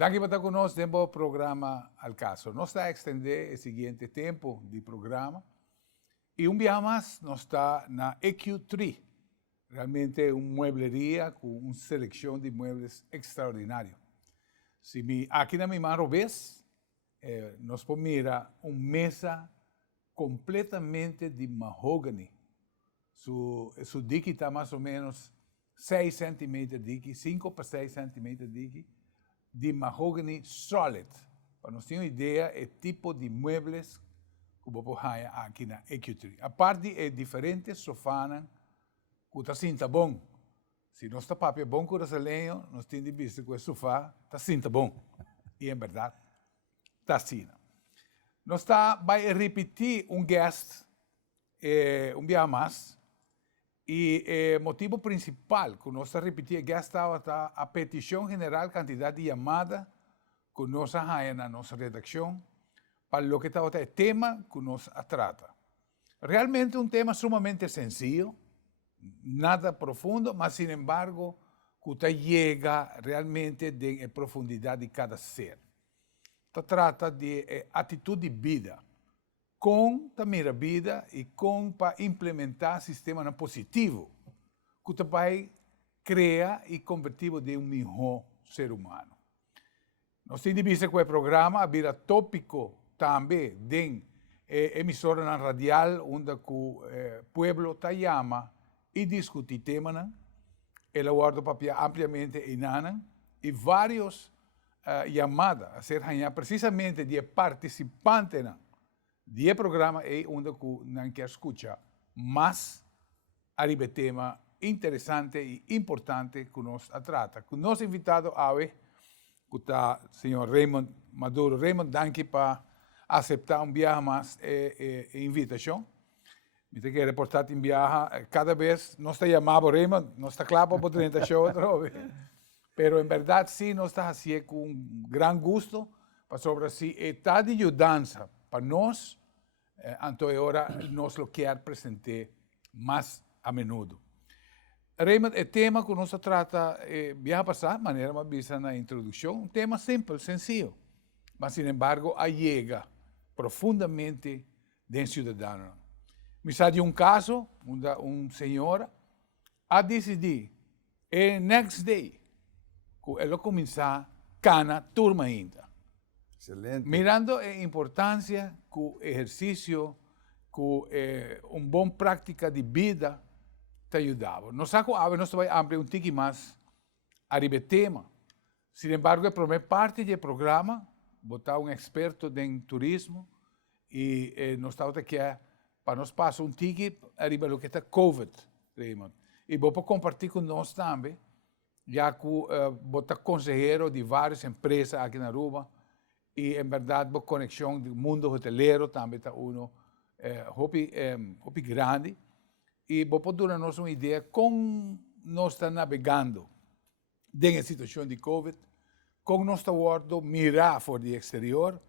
Daqui para estar conosco, temos o programa ao caso. Nós está a extender o seguinte tempo de programa. E dia mais, nós está na EQ3. Realmente é uma muebleria com uma seleção de muebles extraordinário. Aqui na minha mão, vez, nós podemos mirar uma mesa completamente de mahogany. Su dique está mais ou menos 6 centímetros de dique, 5 para 6 centímetros de dique, de mahogany solid. Para nós ter uma ideia, é tipo de muebles que você pode aqui na EQ3. A parte é diferente, sofá, que está sinta bom. Se nós está papel bom com o brasileiro, nós temos de visto que o sofá está sinta bom. E, em verdade, está assim. Nós vai repetir guest dia mais. E o motivo principal que nós repetimos guest está a petição general, quantidade de chamada que nós temos na nossa redação, para o que está o tema que nós trata. Realmente um tema sumamente sencillo, nada profundo, mas, sin embargo, que chega realmente na profundidade de cada ser. Trata de atitude de vida, com também a vida e com para implementar sistema positivo, que vai criar e convertir em melhor ser humano. Nós temos visto que o programa vira tópico também de emissora radial, onde o povo chama e discute temas, elaborado papel ampliamente e vários chamadas a ser precisamente de participantes do programa é onde não quer escutar, mas arriba tema interessante e importante que nós trata. O nosso invitado hoje, que está o senhor Raymond Maduro. Raymond, danke para aceitar viagem mais invitação. Me tem que reportar em viagem cada vez. Nós está chamando Raymond, nós está claro para 30 show outra vez. Pero em verdade, sim, nós está assim com grande gosto para sobre si está de ajudança para nós. Então, agora, nós lo quer apresentar mais a menudo. Raymond, o tema que nós trata, viaja passar, de maneira mais vista na introdução, um tema simples, sencillo, mas, sin embargo, chega profundamente dentro do cidadão. Me sabe de caso, senhora a decidir, next day, que ela começar cana turma ainda. Excelente. Mirando a importância que o exercício, que uma boa prática de vida te ajudava. Nós vamos abrir um tique mais arriba do tema. Sin embargo, a primeira parte do programa, botar experto em turismo e nós estamos aqui para nós passar tique arriba do que está COVID, Raymond. E vou compartilhar com nós também, já que botar conselheiro de várias empresas aqui na Aruba, e, em verdade, a conexão do mundo hoteleiro também está grande. E vou dar-nos uma ideia como nós estamos navegando nessa situação de Covid, como nós estamos mirar fora do exterior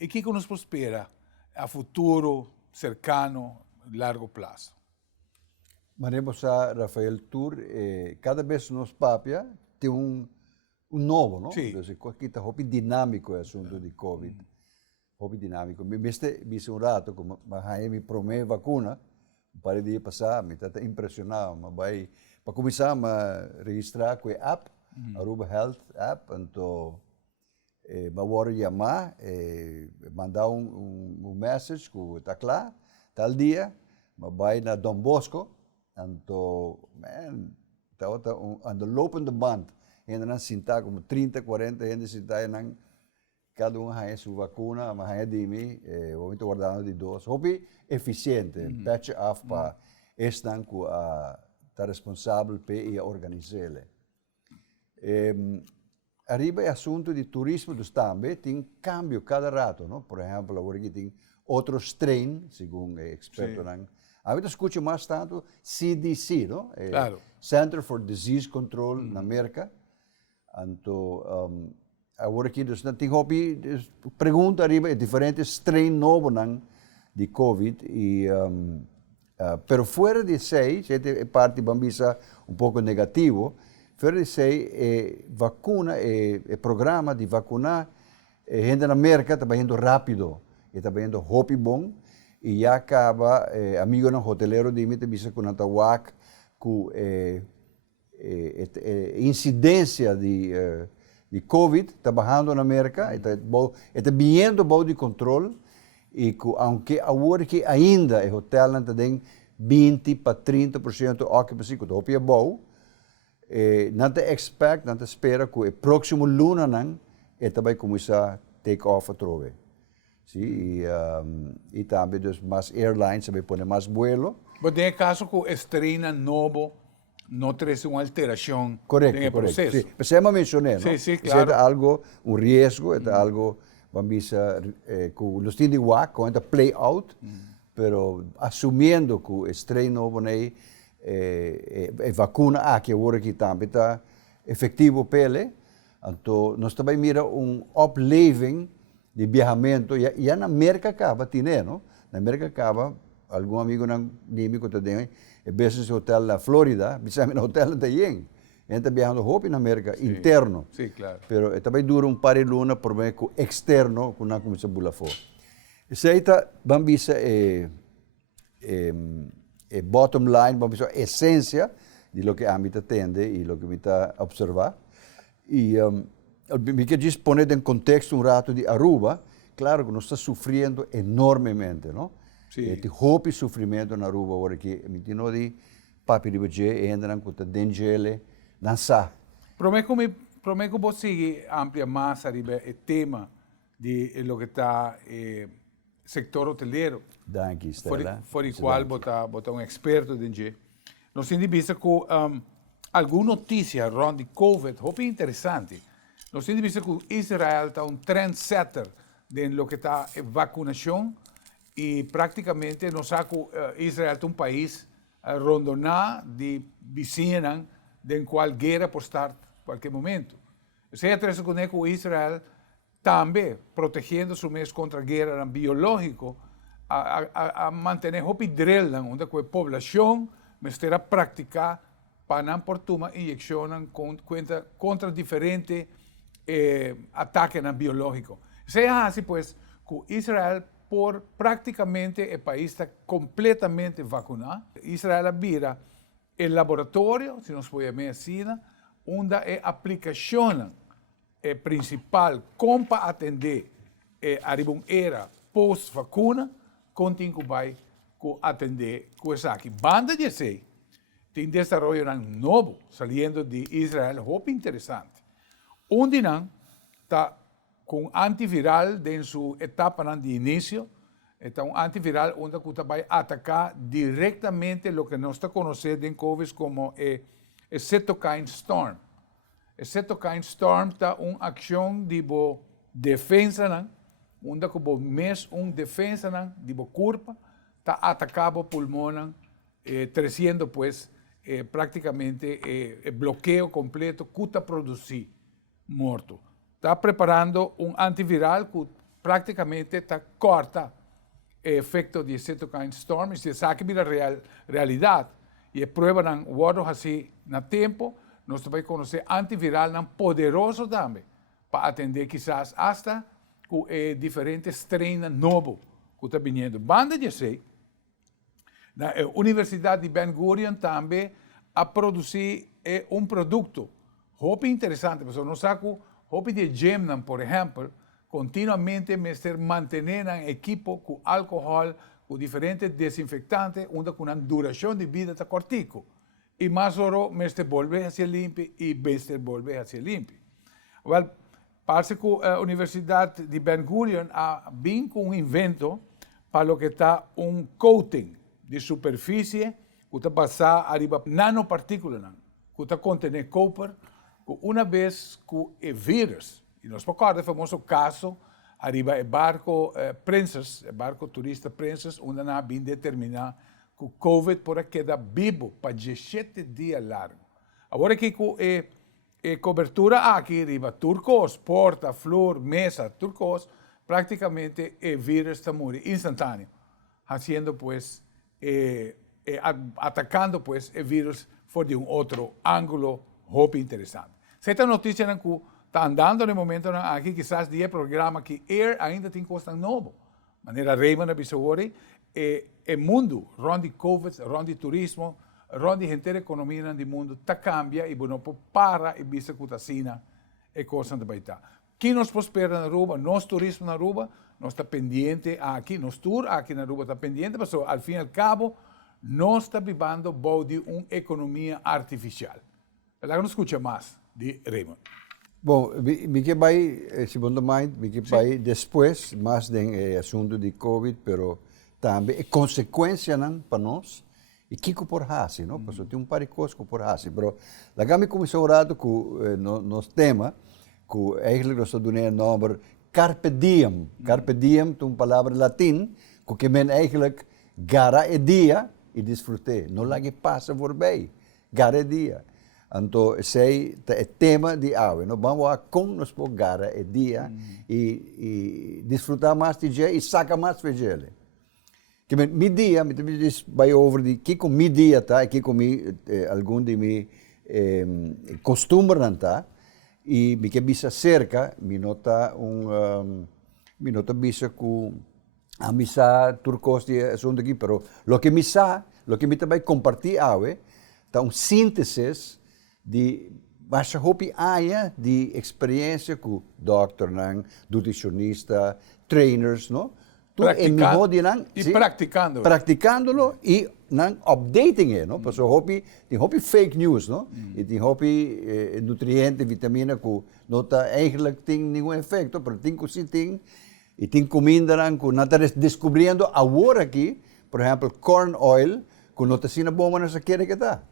e o que nos espera a futuro, cercano, largo prazo. Maremos a Rafael Tour, cada vez nos papia tem novo, não? Sim. Então, aqui está muito dinâmico o assunto de Covid. Muito dinâmico. Me disse rato, como a me promete vacuna, para de passar, me está impressionado, mas vai para começar a registrar com a app, Aruba Health App, então vou chamar, mandar message que está claro, tal dia, vai na Dom Bosco, então, está ando lopende band, ainda não sentar como 30, 40 gente sentar e cada um tem sua vacuna, mas é de mim, vou guardando de dois. Hobby eficiente, patch off para estar que está responsável para organizar. Arriba o assunto de turismo dos também tem cambio cada rato, não? Por exemplo, agora aqui tem outro strain, segundo experto. A gente escuta mais tanto CDC, não? Claro. Center for Disease Control na América. Então, agora aqui tem hobby pergunta arriba diferentes strain novo de COVID e pero fora de 6, esta parte bambisa pouco negativo, Verder sei vacuna e programa de vacunar gente na América está indo rápido, está indo hopi bom e já acaba amigo no hotelero de mim bisa com nata wak com incidência de COVID está bajando na América, está vindo bom de controle e aunque agora que ainda o hotel não tem 20 para 30% occupancy, que o hopi é bom. Não te expect, não te espera que o próximo luna não vai começar a take off outra sim, e também dus mais airlines vai pôr mais vuelo. Mas tem caso que estrena novo não traz uma alteração Correto, no correto. processo. Sim, mas eu mencionei, Sim, não? sim, claro. É algo, risco, é algo, vamos dizer, que os times de WAC, com play out, pero assumindo que o estreno novo aí vacuna aqui agora que também está efetivo pele, então nós também mira opleving de viajamento e na América acaba tiene, não? Na América acaba algum amigo não dime que tem business hotel na Flórida, bisa no hotel da yen. Gente viajando hopi na América interno. Sim, claro. Pero também dura par de luna por meio que externo que não começa a bular fora. Isso aí tá vamos bottom line, vamos dizer, a essência de lo que a mim atende e lo que me está observar. E me quer dizer, poner em contexto rato de Aruba, claro que nós está sofrendo enormemente, não? Sim. Tem hopi sofrimento na Aruba, agora que me tino de papi de budget, e ainda não conta dengele, dançar. Prometo que vou seguir amplia mais arriba o tema de lo que está sector hoteleiro. Danke, Stella. For o qual botar experto dentro. Nós temos visto que alguma notícia around the COVID, é interessante. Nós temos visto que Israel está trendsetter de lo que está vacunação e praticamente nós sabemos que Israel é país rondoná de vizinhos de qual guerra pode estar a qualquer momento. Se é três que Israel também protegendo seu mês contra a guerra biológica, a manter hopi drill onde a população mestra praticar para não por uma injeção contra diferentes ataques biológicos. Seja assim, pues, que Israel por praticamente o país está completamente vacunado. Israel vira o laboratório, se nós podemos dizer, onde a aplicação principal como para atender a era pós-vacuna, continua vai atender com essa aqui. Banda de sei, tem desenvolvimento novo, saindo de Israel, muito interessante. Onde não está com antiviral em sua etapa de início, então antiviral onde vai atacar diretamente o que nós conhecemos em COVID como a cytokine storm. A cytokine storm está uma ação de defesa, onde o mês defesa de corpo está atacando o pulmão, trazendo pues praticamente bloqueio completo que está produzindo morto. Está preparando antiviral que praticamente está corta o efeito de cytokine storm e se sabe que é realidade. E a prova não assim na tempo, nós vamos conhecer antiviral poderoso também para atender quizás hasta com diferentes treinos novos que está vindo. Banda de sei, na Universidade de Ben Gurion também a produzir produto muito interessante, porque nós sabemos que de gym, por exemplo, continuamente manter um equipo com álcool, com diferentes desinfectantes, onde com uma duração de vida está cortico. E mais oro, volver a ser limpo e volver a ser limpo. Well, parece que a Universidade de Ben Gurion ha vindo com invento para o que está coating de superfície que está basado arriba nanopartículas, que está contendo copper, que uma vez que o vírus, e nós recordamos o famoso caso arriba o barco Princess, o barco turista Princess, onde não bem determinar que o COVID pode quedar vivo para 17 dias largos. Agora que cobertura aqui arriba, turcos, porta, flor, mesa, turcos, praticamente o vírus está morrendo instantâneo, haciendo pues, atacando pues el virus por de un otro ángulo roupa interessante. Certa notícia que está andando no momento aqui, quizás 10 programas que ainda tem coisa nova. Maneira Raymond Abisogori, o mundo, onde Covid, onde turismo, onde gente da economia do mundo, está cambia e não para e vista que está sina e coisa de baita. Quem nos prospera na Aruba, nós turismo na Aruba, nós está pendente aqui, nós tour aqui na Aruba está pendente, mas ao fim e ao cabo, nós está vivendo de uma economia artificial. Ela não escuta mais de Raymond. Bom, me que vai, segundo mim, me que vai depois, mais do assunto de Covid, pero também é consequência para nós, e que por hasi, não? Porque tem par de coisas que por hasi, pero lá me começou a orar com nos tema, que eigenlijk nós doen een nummer carpe diem. Carpe diem, é uma palavra latim, que men eigenlijk gara e dia e desfrute. Não lagi passa voorbij. Gara e dia. Então, sei é tema de ave, não vamos a com nos por gara e dia e desfrutar mais de dia e saca mais vegele. Que mi dia, me diz vai over de que com mi dia tá, e que com mi algum de mi costume não tá. E me que bisa cerca, me nota bisa com a missa turcos de assunto aqui, pero lo que me também compartilhar ave, tá síntese de baixa hopi área de experiência com doctor, nutricionista, trainers, no? Practicándolo e updating, no? Porque hopi fake news, no? E tem hopi nutriënten, vitamina que não tá eigenlijk tem nenhum efeito, pero tem que sim tem e tem comida que não está descobrindo agora aqui, por exemplo, corn oil, que não está sendo bom nessa queira que tá.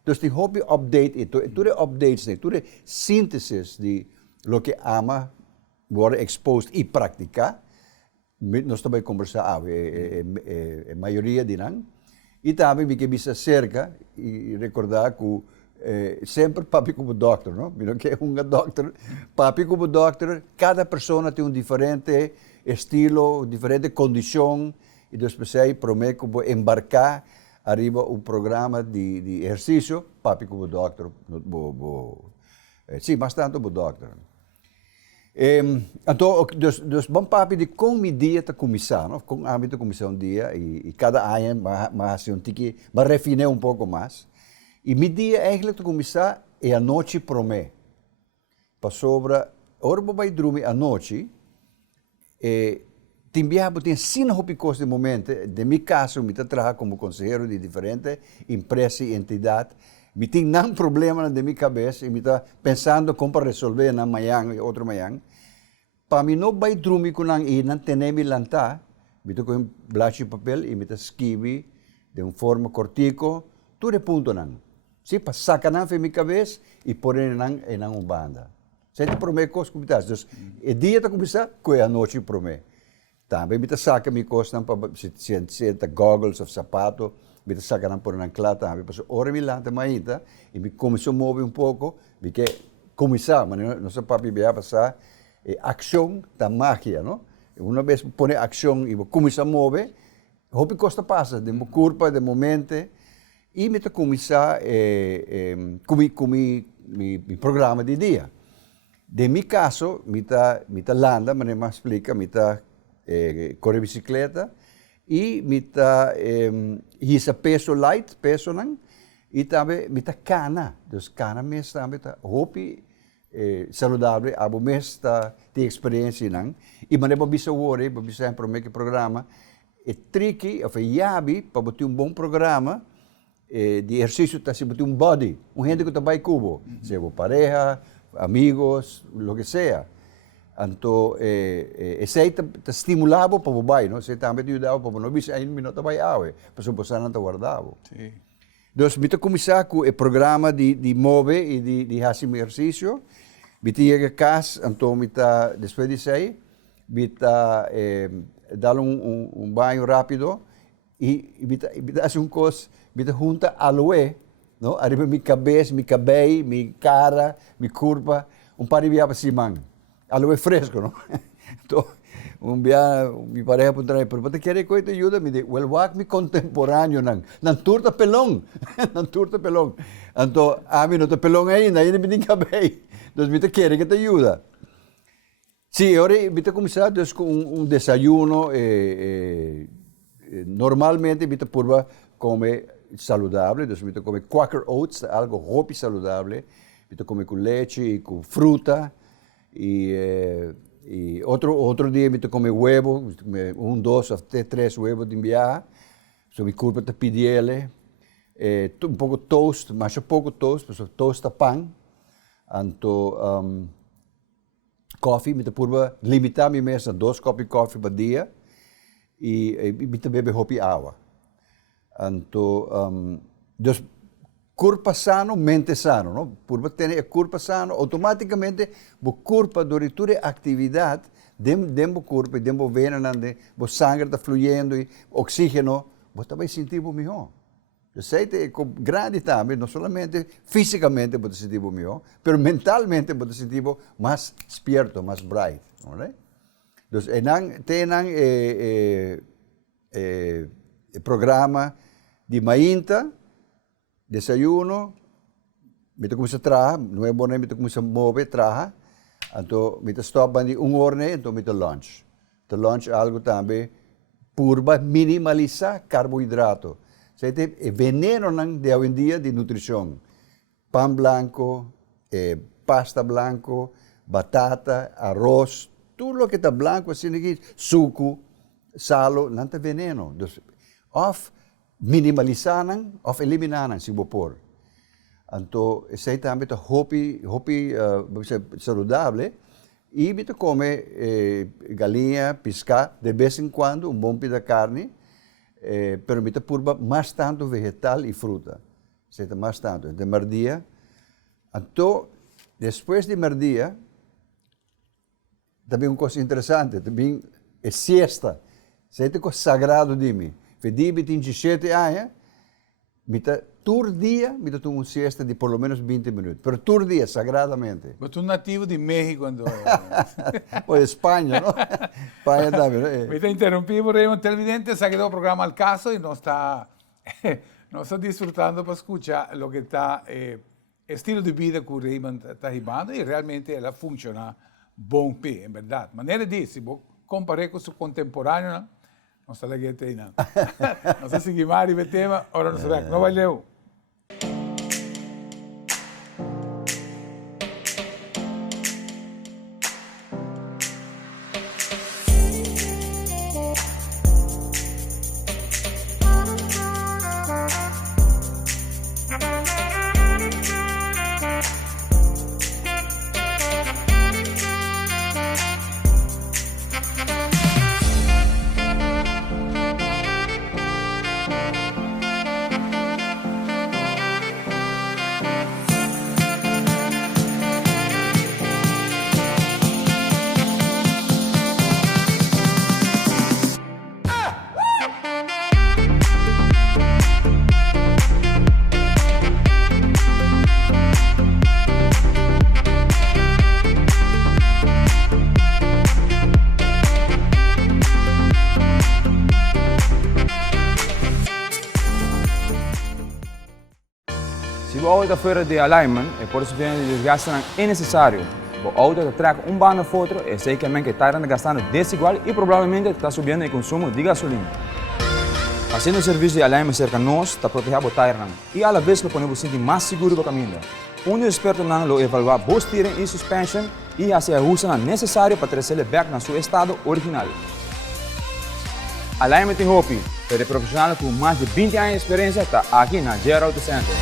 Então tem hopi update tudo é updates, tudo é síntese de lo que ama worden exposed e praticar. Nós também conversamos, a maioria de nós. E também me que bisa cerca e recordar que sempre papi como doctor, não? Não que é doctor, papi como doctor, cada pessoa tem diferente estilo, diferente condição e depois aí promete que vou embarcar arriba programa de exercício, papi como doctor, sim, bastante como doctor. Então, dus bom papi de com mi dia está começar, não? Com hábito começar dia e cada ano mas um tique, mas refine pouco mais. E mi dia eigenlijk está começar e a noite promete. Para sobra, ora vai dormir a noite tem sina hopicos de momento, de mi caso, me trabalha como conselheiro de diferentes empresas e entidades. Me tem um problema na minha cabeça e me está pensando como para resolver na manhã e outro manhã. Para mim não vai dormir com e não tem me lantar, me está com um blacho de papel e me está escrever de uma forma cortico, tudo é ponto não. Se para sacar na minha cabeça e pôr em uma banda. Se te promete coisas que me está, então o dia está começar com a noite promete. Também me está saca minha coisa para se goggles ou sapato. Me sacaram por uma clata, me passou hora me lanta maíta e me começou a mover pouco, porque começar, mas não sei papi vai passar ação da máquina, não? Uma vez põe ação e começa a mover, hope costa passa de uma curva de momento e me começar com mi programa de dia. De meu caso, me landa, mas me explica, me corre bicicleta. E me está hisa peso light, peso não, e também me está cana, então cana mesmo também está hopi saudável, abo mesmo está tem experiência não, e mas não bisa worry, não bisa para o programa, é tricky, ou yabi para botar bom programa de exercício está se botar body, gente que está vai cubo, seja pareja, amigos, lo que sea. Então, esse está estimulado para o bairro, esse também ajudava para não vir aí no minuto vai água, para o pessoal não está guardado. Então, me começar com o programa de mover e de fazer exercício, me chega a casa, então me está depois disso aí, me está dando banho rápido e me está coisa, me está junta aloe, não? Arriba minha cabeça, meu cabelo, minha cara, minha curva, par de via para cima. Aloe fresco, não? Então, mi pareja punta na, pero pati kaya ko ito ayuda, mi di, well, wak mi contemporáneo ng turta pelong, ng turta pelong. Anto, amin no, pelong ainda, yun mi din kabay. Dos mi te kaya kita ayuda. Sí, ahora mi te comisado con un desayuno, normalmente mi te purva come saludable, entonces mi te come Quaker Oats, algo hopi saludable, mi te come con leche y con fruta, y otro día me come huevo, un, dos, hasta tres huevos de enviar. So mi culpa te pidiele. Un poco toast, más poco toast, pues toast a pan. Anto coffee, me te purva limitar mi mesa a 2 copos de coffee por día. Y me te bebe hopi agua. Anto, dus corpo sano, mente sano, no? Por tener corpo sano, automaticamente o corpo durante a atividade, dentro do corpo, dentro da vena, o sangue está fluindo e oxígeno, você vai sentir melhor. Eu sei que é grande também, não somente fisicamente você sentir melhor, mas mentalmente você sentir mais despierto, mais bright, não é? Então, tem programa de mainta, desayuno, me te comienza a trabajar, nuevo me te comienza a mover, trabajar, entonces me te stop de 1 hora, entonces me te lunch. Te lunch algo también, purba minimalizar carbohidratos. O sea, te veneno de hoy en día de nutrición. Pan blanco, pasta blanco, batata, arroz, todo lo que está blanco, así, suco, salo, no te veneno. Entonces, minimalisanan of eliminanan si vapor. Anto, sei também to hopi saludable e me come galinha, pescar de vez em quando, bom pedaço de carne, pero me purba mais tanto vegetal e fruta. Sei mais tanto, de merdia. Anto, depois de merdia, também uma coisa interessante, também é siesta. Sei que é sagrado de mim. Vedi 27 anos, todo dia me tomo uma siesta de por lo menos 20 minutos, pero todo dia, sagradamente. Mas tu nativo de México, quando Ou de Espanha, não? Espanha também. Me te interrompi por un televidente, se ha quedado programa al caso y no está disfrutando para escuchar lo que está, estilo de vida que Raymond está llevando y realmente ella funciona bom pé, en verdad. Manera de decir, comparé con su contemporáneo, ¿no? Non sta leggendo di nuovo. Non so se Ghimari metteva, ora non so bene, non voglio. Se o auto está fora de alignment, pode sofrer de desgaste innecessário. O auto está traga banda fotro e sei que está gastando desigual e provavelmente está subindo o consumo de gasolina. Fazendo o serviço de alignment cerca de nós, está protegendo o tire e à vez lo podemos sentir mais seguro para o caminho. Um experto lo evalua o steering e suspension e fazer ajustes necessários para trazer back na seu estado original. Alignment em Hopi, para profissional com mais de 20 anos de experiência, está aqui na Gera Auto Center.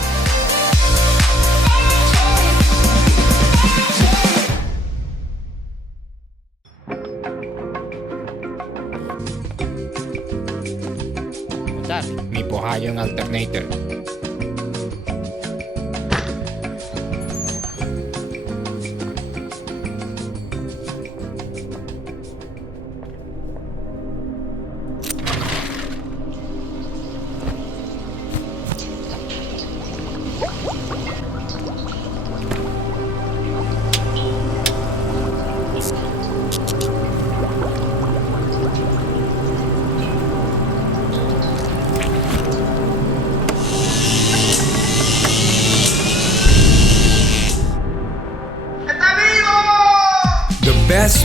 Mi pohayong alternator.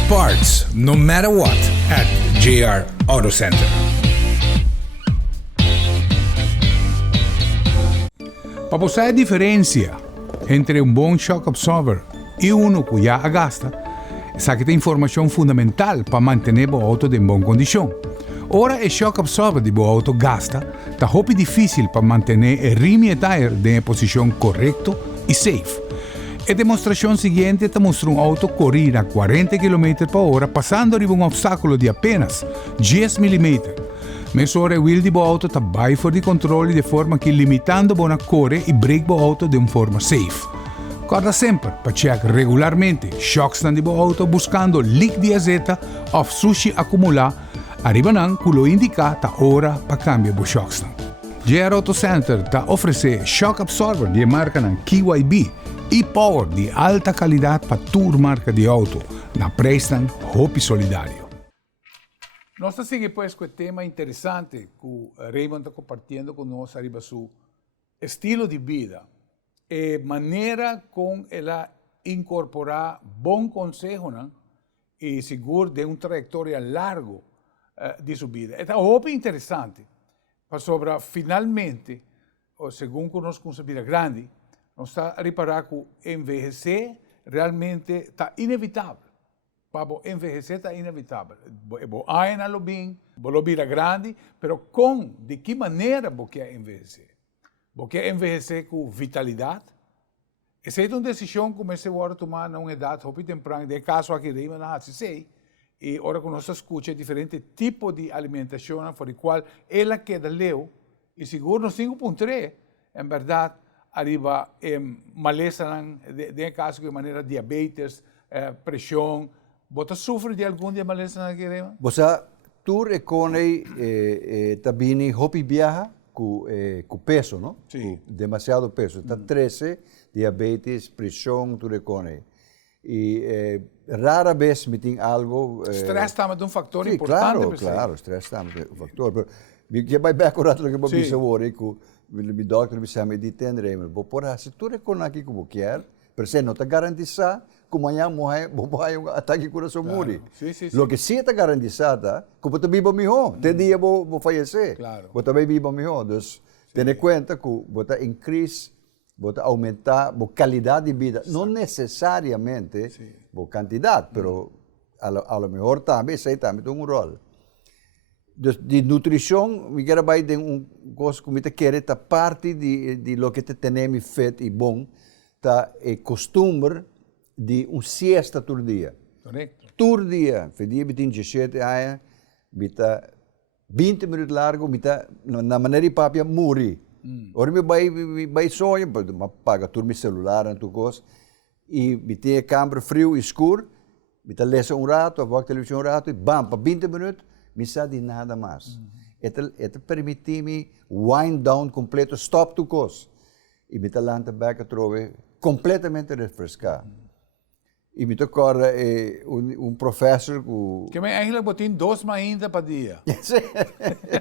parts, no matter what, at JR Auto Center. Para você a diferença entre um bom shock absorber e um que já gasta, essa que tem informação fundamental para manter o auto em boa condição. Ora, o shock absorber de o auto gasta, está muito difícil para manter o rim e tire em posição correta e safe. A demonstração seguinte te mostra um auto correr a 40 km/h passando por um obstáculo de apenas 10 mm. Mesura o wheel do auto está bem fora de controle de forma que limitando a correr e break o auto de uma forma safe. Guarda sempre para checar regularmente shocks do auto buscando leak de azeta ou sushi acumular. Arriba não, que lo indica a hora para cambiar o shocks. JR Auto Center está oferecendo shock absorber de marca KYB e power de alta qualidade para toda marca de auto. Na Prestan Hopi Solidário. Nós seguimos pues com o tema interessante que o Raymond está compartilhando conosco arriba su estilo de vida e maneira como ela incorporar bom consejo e seguro de uma trajetória larga de sua vida. É muito interessante para sobre finalmente, ou segundo nós com sua vida grande, nós está a reparar que envelhecer realmente está inevitável. Para envelhecer está inevitável. Você não bem, você vira grande, mas de que maneira você quer envelhecer? Você quer envelhecer com vitalidade? Essa é uma decisão que você pode tomar numa idade muito temprana. De caso aqui, não sei. E agora que nós escutamos diferentes tipos de alimentação, por o qual ela queda leu, e seguro no 5.3, em verdade, arriba maleza, de caso de maneira diabetes, pressão. Você sofre de algum de maleza na querema? Você, tu reconhece também hopi viaja com peso, não? Sim. Demasiado peso. Está 13, diabetes, pressão, tu reconhece. E rara vez me tem algo... Estresse também é um fator sim, importante. Claro, estresse também é um fator. Eu vou back que eu disse agora, que o doutor me chama de tendre, mas por se tu reconhece aqui como quer, por se não está garantizado, que amanhã morre um ataque de coração morre. O que sim está garantizado, que você viva melhor, tem dia vou falecer. Claro. Você também viva melhor. Então, tenha em conta que você increase, você aumentar a qualidade de vida, não necessariamente a quantidade, mas a lo mejor também, isso também tem um rol. De nutrição, me quero vai de coisa que me quer tá parte de lo que te tenemos feito e bom, tá é costume de siesta todo dia. Correto. Todo dia, dia tem 17 anos, bita 20 minutos largo, bita na maneira de papia morri. Ora me vai sonho, paga tudo meu celular, tu coisa, e bita câmara frio e escuro, bita lesa rato, a volta televisão rato, e bam, para 20 minutos, me sa de nada mais. Eta permite-me wind down completo, stop tu coisa. E bita lanta back a trove, completamente refrescado. E me tocou professor que me eigenlijk botin 2 ainda para dia.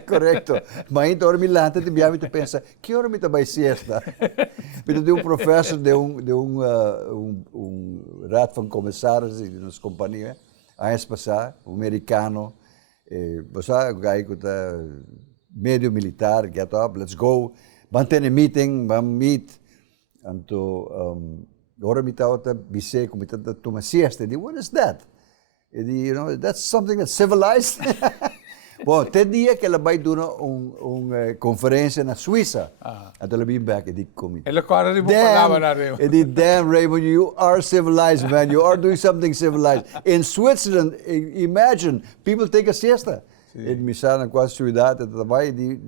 Correto. Mas ainda hora me lanta de minha tu pensa, que hora me vai siesta? Mas tem professor de rato van comissários e nas companhias, anos passado, americano, você o gai que tá meio militar, get up, let's go, mantém meeting, vamos meet, então agora me está outra bise, como está tomando siesta. What is that? That's something that's civilized. Bom, tem dia que ela vai dar uma conferência na Suíça. Então ela vem back e diz comigo. Ela cara de palavra na Raymond. E diz, damn Raymond, you are civilized, man. You are doing something civilized. In Switzerland, imagine, people take a siesta. Eles me saem quase cidade,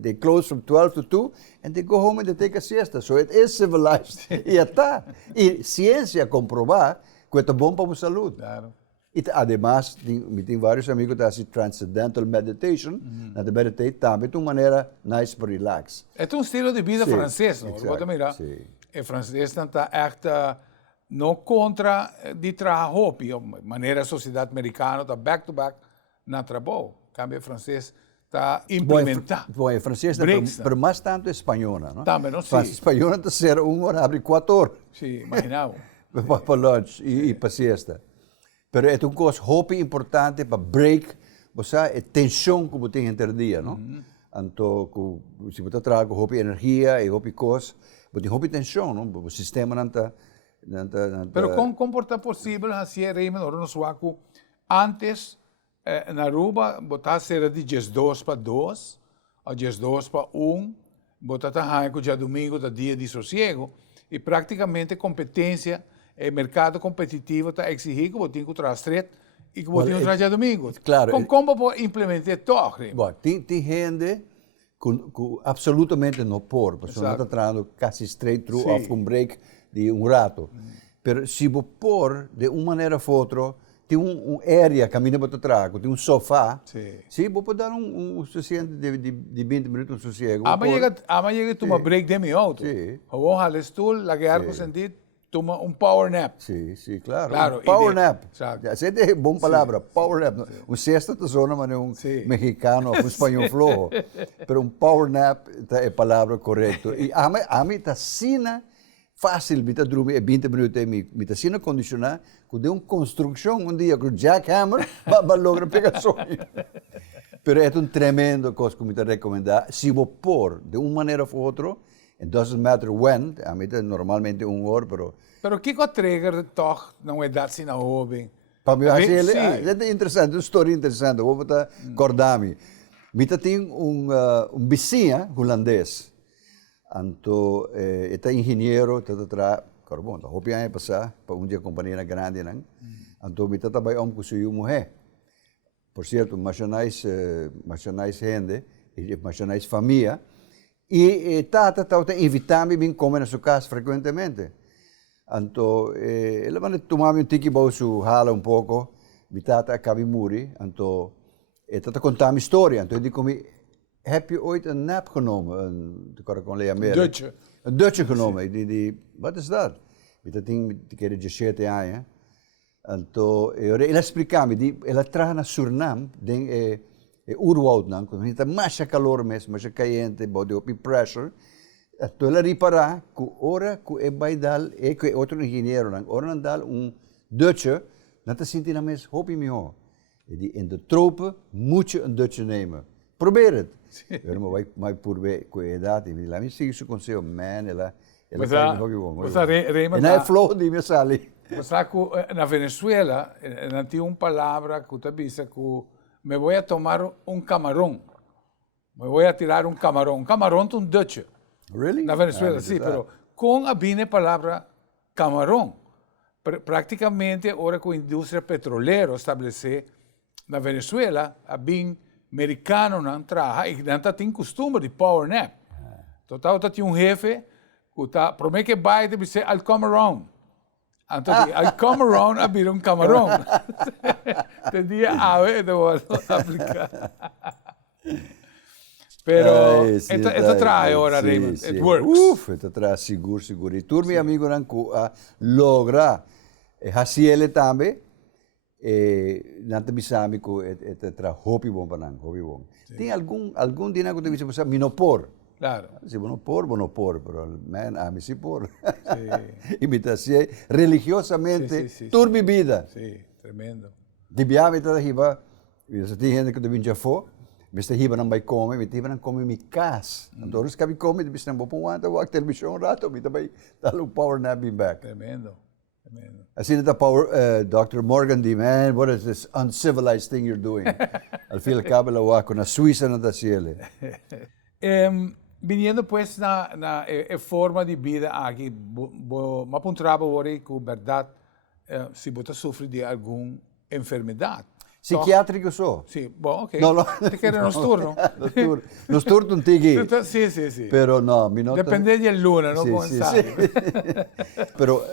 they close from 12 to 2, and they go home and they take a siesta. So it is civilized. E está. E ciência comprovar que é bom para a saúde. Claro. E además, tem vários amigos que fazem transcendental meditation, na meditate também de uma maneira nice para relax. É um estilo de vida francês, não? Exact, Mira, sim. O francês está echt não contra de trabalho, de maneira a sociedade americana está back to back na trabalho. Cambio francês está implementado. Bom, o francês é mais tanto espanhola, não? Também, não sei. Espanhola está ser 1 hora, abre 4 horas. Sim, imaginava. Para lunch e para siesta. Pero é uma coisa muito importante para break, você a tensão que você tem entre dia, não? Então, se você traga muito energia e muito coisa, você tem muito tensão, não? O sistema não está... Pero como é possível assim, Raymond, ora no suaco, antes, na Aruba, botar ser de 2 para 2, ou 2 para 1, botar também com dia domingo, da dia de sossego, e praticamente competência, mercado competitivo está exigir que você tenha que trazer e que você tenha que trazer domingo. Claro. Como você implementa toch, Bom, tem gente que absolutamente não pode, porque não está trazendo quase straight through off com break de rato. Mas se você pôr de uma maneira ou outra, tem área que a minha bota trago, tem sofá, se você pode dar suficiente de 20 minutos sossego. Amanhã chega toma break de meia hora. Vamos ao stool, laguear com sentido, toma power nap. Sim, claro. Power nap. Essa é uma boa palavra, power nap. Sexta zona, mas é mexicano, espanhol flojo. Mas power nap é a palavra correta. E a mim está sina fácil, me dormir 20 minutos, me está sina condicionar, que de uma construção dia com jackhammer, vai lograr pegar sonho. Mas é tremendo coisa que me recomendar. Se você pôr de uma maneira ou outra, it doesn't matter when, a mim normalmente hora, Pero que o trigger toch não é dar na jovem? Para mim, é interessante, uma história interessante. Vou botar acordar-me. Eu tenho vizinho holandês. Então, ele é engenheiro, está bom, está hopiando passar para dia companhia grande, não? Então, eu trabalho com sua mulher. Por certo, nacionais gente, nacionais família. E tata invitava-me a comer na sua casa frequentemente. Então, ele vai tomar um tiki para hala um pouco, me tata acaba de morrer, então, ele tata contar uma história. Então, eu digo, heb je ooit een nap genomen? Een Dutje genomen. Wat is dat? Dat ding, die keer 17 jaar. Então, ele explicava, ele traz na Suriname, oerwoud, quando está mais calor mesmo, mais quente, body up pressure. Então, ele reparar que ora que é vai dar, que outro engenheiro, ora não dá Dutje, não está sentindo mais hoop in me. In de tropen moet je een Dutje nemen. Probeer het. Maar wij proberen com a idade, e lá me sigue seu conselho, man, ela faz o que bom. E na flow de me sali. Na Venezuela, não tinha uma palavra que eu disse que me vou a tomar camarão. Me vou a tirar camarão. Camarão é Dutch. Really? Na Venezuela, sim, mas com a palavra camarão. Praticamente, agora que a indústria petroleira estabeleceu na Venezuela, a americano não trabalha e não tem costume de power nap. Então, tinha jefe que promete que vai dizer al camarão. Então, al camarão abrir camarão. Entendia ave de aplicar. Pero esto trae ahora, Raymond. It works. Esto trae seguro. E turma e amigo não logra hacer também. Nanta bisami ko tra hopi bom panang hopi bom. Tem algum dia que eu disse você minopor. Claro. Se bonopor, pero man a mim se por. Imitação religiosamente turma vida. Sim, tremendo. De biame toda hiba, isso tem gente que do vinha fo, mas hiba não vai comer, mas hiba não come mi cas. Então os que come, de bisão bom ponta, o televisão um rato, me também dá um power nap back. Tremendo. Assim da power, Dr. Morgan di man, what is this uncivilized thing you're doing? Al fil cabelo wako na Suíça na cielo. Viniendo pues na forma de vida aqui, ma puntraba ora com verdade, se você sofre de alguma enfermidade. Psiquiátrico só? Sim, bom, ok. No, Te queda nosturno. Nosturno un tiki. Sí. Pero no, mi nota... Depende del luna, no comenzar. Pero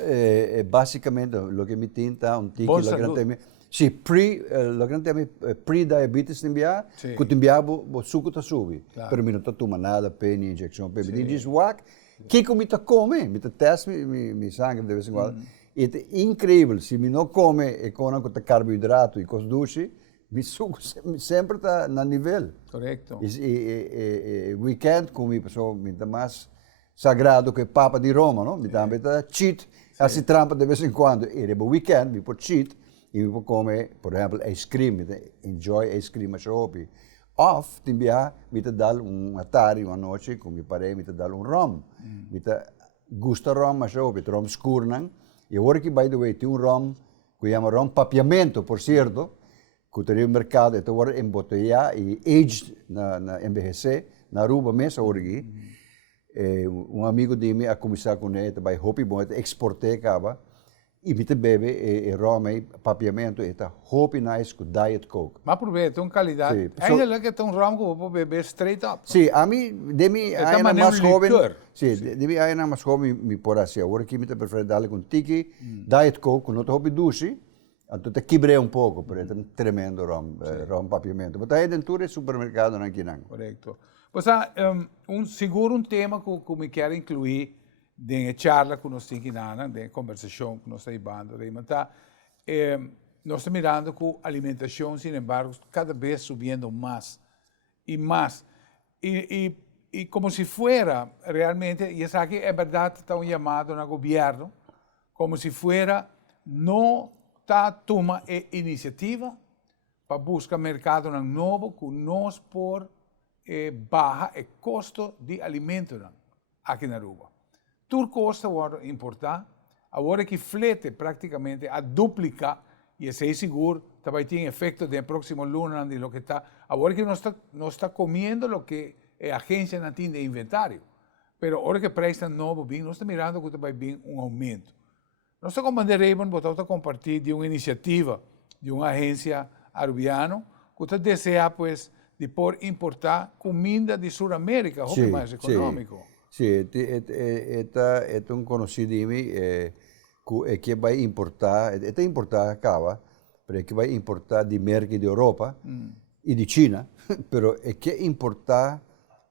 básicamente lo que mi tinta un tiki, lo que tem... Sì, lo que tem pre-diabetes timbia, que timbia bo suco ta subi. Pero mi nota toma nada, peni, injeção, peni, mi diz wak, que mi ta come, mi ta test mi sangue de vez em quando. É incrível, se me não come e com carboidrato e coisas doces, meu suco sempre está no nível. Correto. E weekend comi pessoa muito mais sagrado que papa de Roma, não? Me também está cheat, assim trampa de vez em quando. E o weekend me pode cheat e me come, por exemplo, ice cream, enjoy ice cream a shopping. Of, timbia, me te dá Atari uma noite, com meu pai, me te dá rum. Me te gusta rum a shopping, rum escuro, e agora que, by the way, tem rum, que chama rum papiamento, por certo, que tem no mercado, e agora embotelhar e aged na envelhecer, na Aruba mesmo, agora amigo de mim a começar com ele, vai hopi bom, exportei acaba, e me bebe rum e papiamento, e hopi nice com Diet Coke. Mas aproveita, tem qualidade. Sim, Eigenlijk é um rum que eu vou beber straight up. Sim, a mim, de mim, É ainda maneira mais jovem, licor. sim, de mim ainda mais jovem, me por assim, agora que me te prefere dar com tiki, Diet Coke, não te hopi doce, então te quebrei pouco, porque é um tremendo rum papiamento. Mas aí dentro do supermercado não é Correto. Pois seguro tema que me quero incluir na charla que nós temos aqui, na conversação que nós estamos tendo, nós estamos mirando que a alimentação, sin embargo, cada vez subindo mais e mais. E como se fuera realmente, e isso aqui é verdade, está um chamado no governo, como se fuera não está toma iniciativa para buscar mercado novo que nós por baja o custo de alimento aqui na Aruba. Tudo custa agora importar, agora que flete praticamente a duplicar, e esse é seguro, também tem efeito de próximo lunes, de lo que está, agora que não está comendo o que a agência não tem de inventário, mas agora que presta novo bem, nós estamos mirando que vai vir aumento. Nós estamos com a Raymond, vamos compartilhar de uma iniciativa de uma agência arubiana, que está deseja, pues, de por importar comida de Sudamérica, Sim, mais econômico. Sim, é um conhecido de mim que vai importar, acaba, mas que vai importar de mercado de Europa e de China, mas é que importar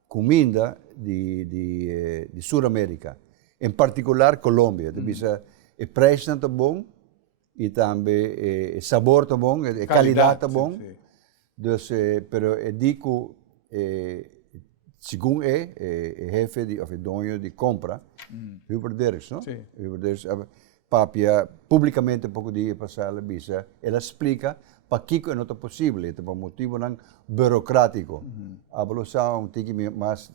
comida de Sudamérica, em particular Colômbia. O preço é bom e também o sabor é bom, a qualidade é bom. Dus, pero digo, segundo jefe de, of dono de compra, Hubert Dirks, não? Sim. Hubert Dirks, papia, publicamente pouco dia passar a visa, ela explica para que não é possível, é por motivo não burocrático. A evolução tem que mais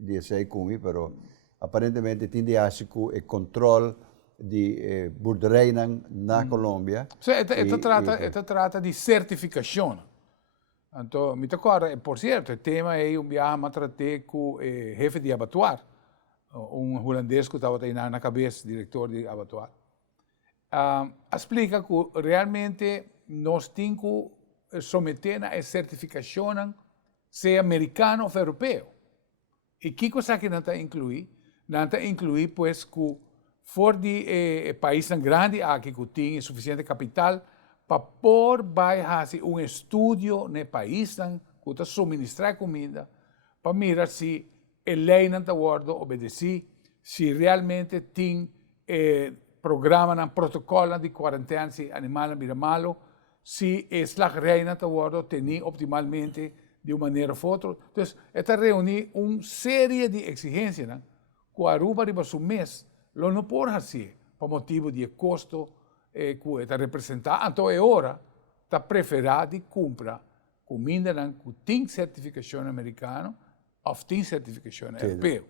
de ser comigo, pero aparentemente tem de ásico e controle de boerderij na Colômbia. Trata de certificação. Então, me acordo, por certo, o tema é viaje tratei com o jefe de abattoir, holandês que estava aí na cabeça, diretor de abattoir. Explica que realmente nós temos que submeter a certificação, seja americano ou europeu. E que coisa que não está incluído? Não está incluído, pois, que fora de países grandes, aqui que tem suficiente capital, para por fazer um estudo no país que está suministrar comida, para mirar se a lei não está obedecer, se realmente tem programa, protocolo de quarentena, se animal vira malo, se a slagterij não está tem optimalmente de uma maneira ou outra. Então, esta reúne uma série de exigências que a Aruba riba um mês, não pode fazer, por motivo de custo, que está representado, então é hora de preferir de comprar comida que tem certificação americana ou tem certificação europeu.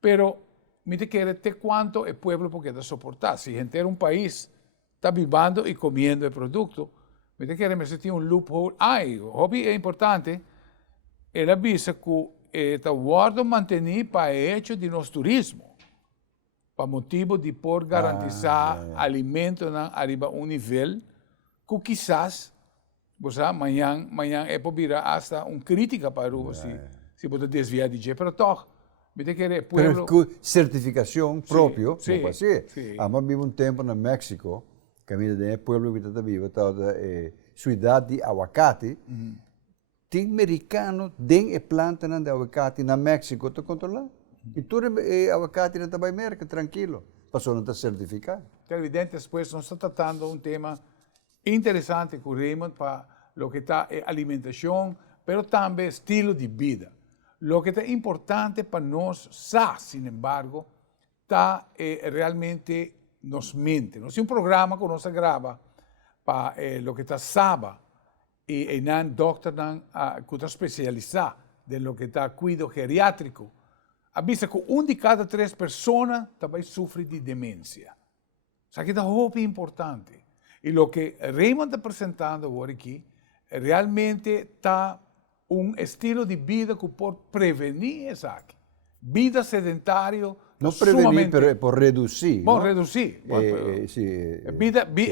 Pero, me te quer até quanto o povo pode suportar. Se gente é um país está vivendo e comendo o produto, me te quer, mas tem um loophole. O hobby é importante, ela avisa que está guardo manter para hecho de nosso turismo. Para motivo de por garantizar alimento arriba um nível que quizás amanhã é por virar hasta crítica para Aruba se você desviar de jeito, pero toch, me te querer pueblo. Pero com certificação próprio, sim, não pode ser. Sim. Mas vivo tempo no México, caminho de pueblo que está vivo, cidade de aguacate, tem americano tem planta de aguacate na México, tu controlar. E tudo aguacate não vai merca, tranquilo. Passou não está certificado. Evidente, depois nós estamos tratando tema interessante com Raymond para o que está alimentação, mas também estilo de vida. O que é importante para nós, sin embargo, está realmente nos mente. Nós temos programa que nós grava para lo que está saba y nan doctor nan que está especializado de lo que está cuidado geriátrico. Avisa que 1 de cada 3 personas também sofre de demência. Isso aqui é muito importante. E o que Raymond está apresentando agora aqui, realmente está estilo de vida que pode prevenir isso aqui. Vida sedentária. Non prevenire, per ridurre. Bom, no? reduzir. Sì,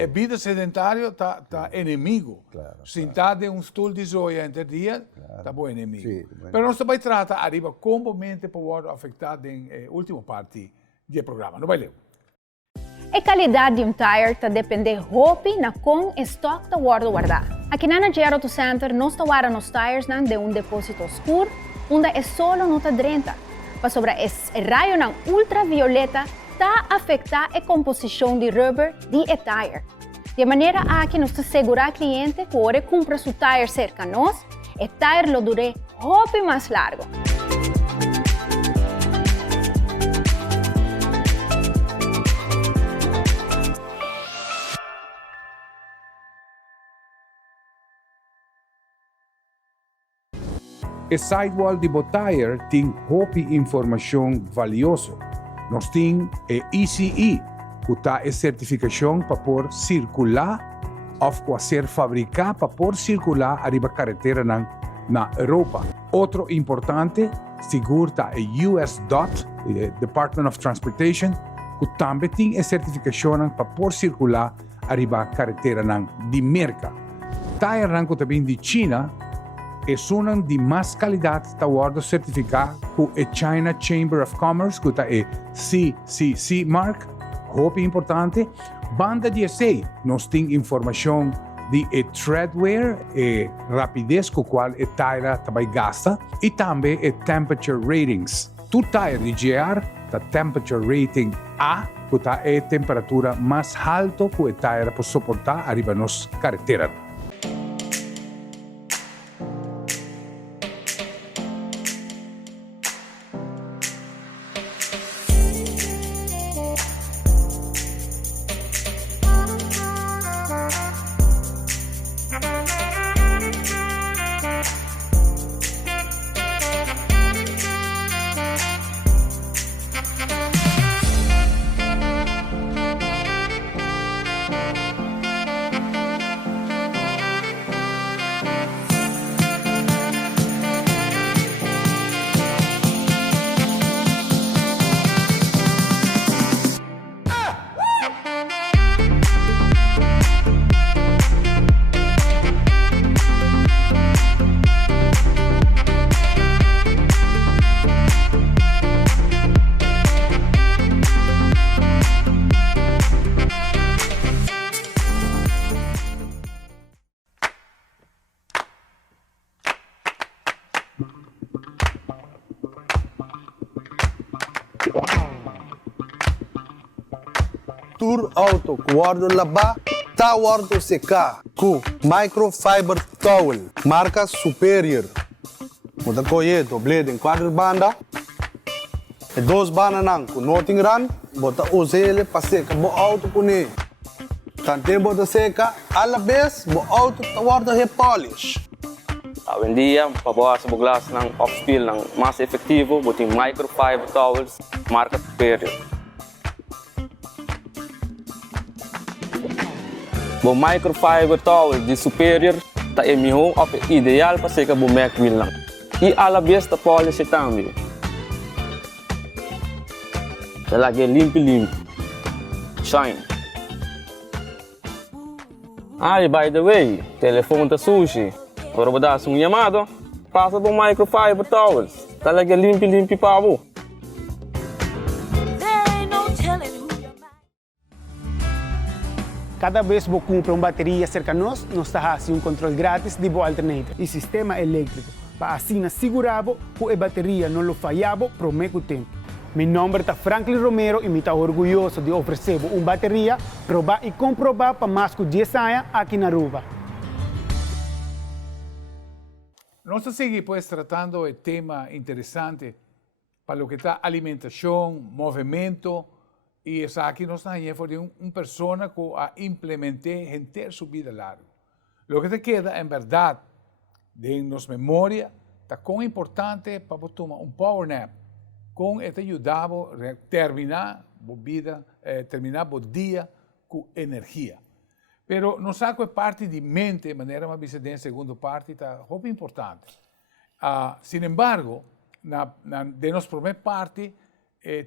Vida sedentária está inimigo. Claro, Se está de stoel de zoia entre dia, está bom inimigo. Sì, Mas nós também trata arriba como mente pode afetar em última parte do programa. Não vai ler. A qualidade de tire está depende roupa na com estoque da guardar. Aqui na Gero Auto Center nós guardamos os tires de depósito escuro, onde é solo nota 30. Para sobre esse raio ultravioleta está afetar a composição de rubber de tire. De maneira a que nos assegurar ao cliente que ora compra seu tire cerca de nós, o tire lo dure roupa mais largo. O sidewall de Botair tem roupa informação valiosa. Nós temos a ECE, que está a certificação para poder circular ou ser fabricado para poder circular arriba a carretera na Europa. Outro importante, segura a US DOT, Department of Transportation, que também tem a certificação para poder circular arriba a carretera de Merca. Tire ranco também de China, é uma de mais qualidade está guardo certificado com a China Chamber of Commerce, que está a CCC Mark, roupa importante. Banda 16, nós temos informação de treadwear, rapidez com a qual a tire também gasta, e também temperature ratings. Tu tire de GR, está temperature rating A, que está a temperatura mais alta que a tire pode suportar arriba nos carretera. Tour Auto, guardo lavar, tá guardo secar, com microfiber towel, marca Superior. Muda coie, doble em 4 bandas, e 2 bandas não, com nothing run, bota use ele para secar, bo auto pune. Tante bota seca, alla vez, bo auto tá guardo polish. Hoje em dia, para boa sa glass ng off-spill ng mas efetivo, buting microfiber towels, marca Superior. O microfiber towel de Superior está ideal para secar o Macwheel lang. E a vez está polish também. Ela é limpo. Shine. By the way, telefone está sushi. Para dar um chamado, passa por microfiber towels. Talaga limpo para você. Cada vez que compra uma bateria cerca de nós está fazendo controle grátis de boa alternativa e sistema elétrico, para assim assegurar que a bateria não falhava por muito tempo. Meu nome é Franklin Romero e me estou orgulhoso de oferecer uma bateria, provar e comprovar para mais de 10 anos aqui na Aruba. Nós seguimos pues, tratando de tema interessante para o que está alimentação, movimento E essa aqui nós estamos aí de uma pessoa que a implementar em sua vida larga. O que te queda, em verdade, de nos memória, está com importante para tomar um power nap. Com este ajudava a terminar a vida, terminar o dia com energia. Pero não sabe parte de mente, de maneira mais bem, segunda parte, está muito importante. Sin embargo, de nossa primeira parte,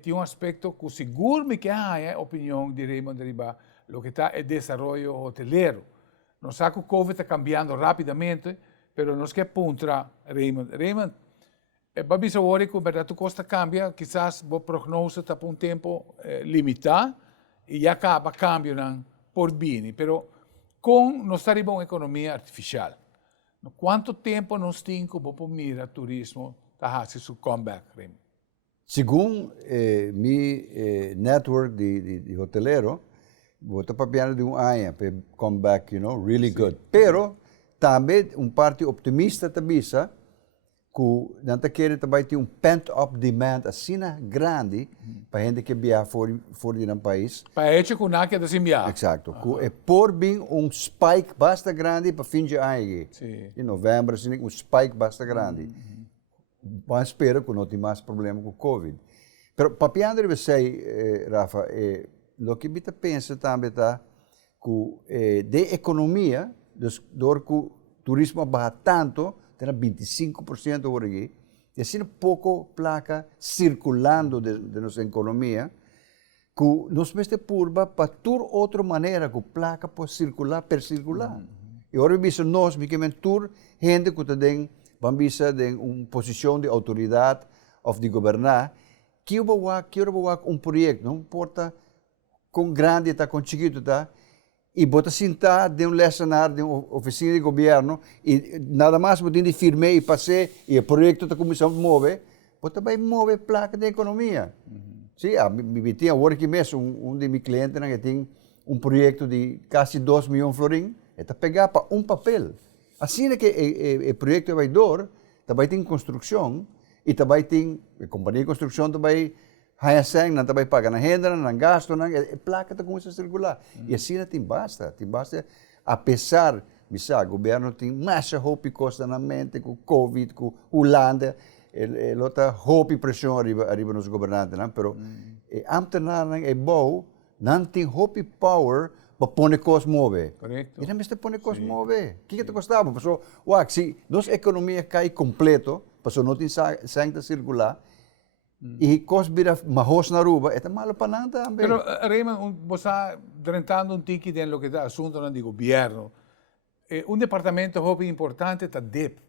tem aspecto que seguro me que há opinião de Raymond deriva lo que está é desenvolvimento hotelero. Nós sabemos que o COVID está cambiando rapidamente, pero nós que contra Raymond. Raymond, para você ver que verdade a costa cambia, quizás o prognose está por tempo limitado e já acaba cambiando por bem. Pero com nós está uma economia artificial. Quanto tempo nós temos para mirar turismo para fazer seu comeback, Raymond? Segundo mi network de hotelero, vou estar papiando de ano para come back, really good. Pero também parte optimista tabisa que não quer também ter pent-up demand assim grande para gente que viaja fora do país. Para gente que não quer desenviar. Exato. Que por bem spike bastante grande para fim de ano. Em novembro, assim, spike bastante grande. Vamos esperar que não tenha mais problema com o Covid. Mas, papiando de você, Rafa, o que você pensa também está que de economia, do que o turismo baixa tanto, tem 25% por aqui, e assim pouco placa circulando de nossa economia, que nós mesmo purba para toda outra maneira que placa pode circular, per circular. E agora nós, que toda gente que tem vamos em uma posição de autoridade ou de governar, que eu vou um projeto, não importa com grande está, com chiquito está, e bota sentar de um lecionário, de uma oficina de governo, e nada mais botar de firme e passar, e o projeto está começando a mover, bota vai mover placa de economia. Sim, me tinha agora que mesmo, de meus clientes que tem um projeto de quase 2 milhões de florins, está pegar para um papel. Assim é que o projeto vai dar, também tem construção, e também tem, a companhia de construção também, não também paga na renda, não gasto, a placa está começando a circular. E assim tem basta, apesar, o governo tem mais hope costa na mente, com o Covid, com a Holanda, outra hope pressão arriba nos governantes, mas amtenar é bom, não tem hope power, para pôr coisas mover. Correto. E não precisa pôr coisas mover. O que te custava? Porque, se nossa economia cai completo, porque não tem sangue circular, e coisas viram mais na rua, é malo para nada também. Pero, Raymond, você está tratando tique de lo que está assunto do governo. Departamento muito importante está DEP.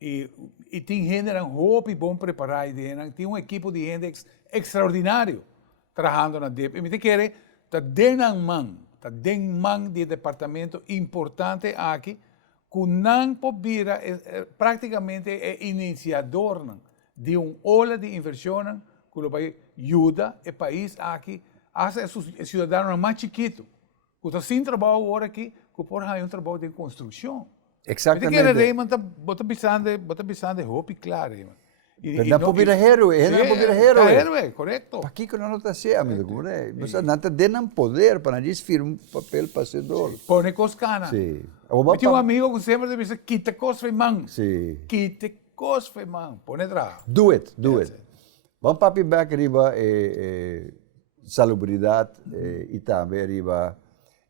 E tem gente muito bom preparado, tem equipe de gente extraordinário trabalhando na DEP. E me quer, está dentro man de departamento importante aqui, que não pode praticamente é iniciador de uma ola de inversão que vai ajudar o país aqui a ser cidadão mais chiquito. Que está sem trabalho agora aqui, que pode ter um trabalho de construção. Exatamente. Porque Raymond está pensando de hope, claro, Raymond. Não pode vir héroe, não pode vir héroe. Héroe, correto. Para que não está certo, amigo? Você não tem poder para dizer firmar um papel para ser dor. Põe coscana. Sim. Eu tenho um amigo que sempre diz, quita cosfe man. Sim. Quita cosfe man. Põe atrás. Do it. Vamos para back arriba salubridade e também arriba,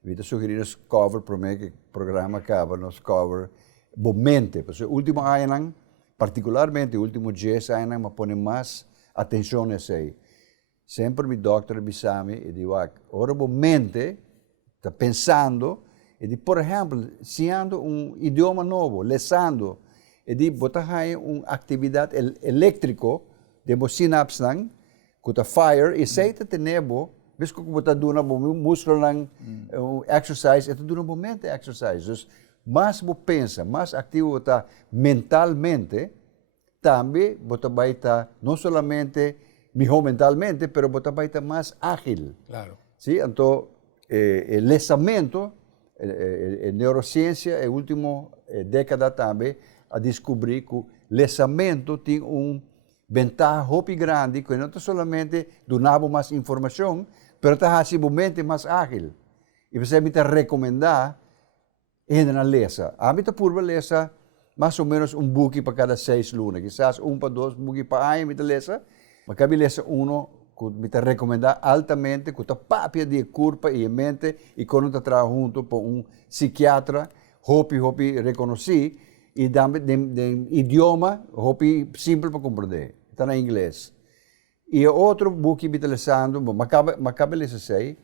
eu sugeri nos cover, para mim que o programa acaba, nos cover, mente, porque o último ano, particularmente o último 10 anos, me põe mais atenção nesse aí. Sempre meu doutor me chama e diz, ora mente, está pensando, e diz, por exemplo, ensinando idioma novo, lesando, e diz, botar aí uma atividade elétrica, de sinapses, que está fire, e sei que tem nebo, vez que botar duna músculo exercise, é tudo no mente exercise. Mais você pensa, mais ativo está mentalmente, também você vai estar não somente melhor mentalmente, mas você vai estar mais ágil. Claro. ¿Sí? Então, o lesamento, a neurociência, a última década também, a descobrir que o lesamento tem ventaja hopi grande, que no solamente donamos más información, pero te hace mente más ágil. Y você me recomendar en lesa. A mí te purva lesa más o menos un buque para cada 6 lunes. Quizás 1 para 2 buques para año me te lesa. Mas cabe lesa uno que me te recomendar altamente, que te papia de culpa y en mente, y cuando te trabaja junto con un psiquiatra, hopi reconocí, y dame de idioma, hopi simple para comprender. Está en inglés. E outro book me interessando, macabe lesse sei,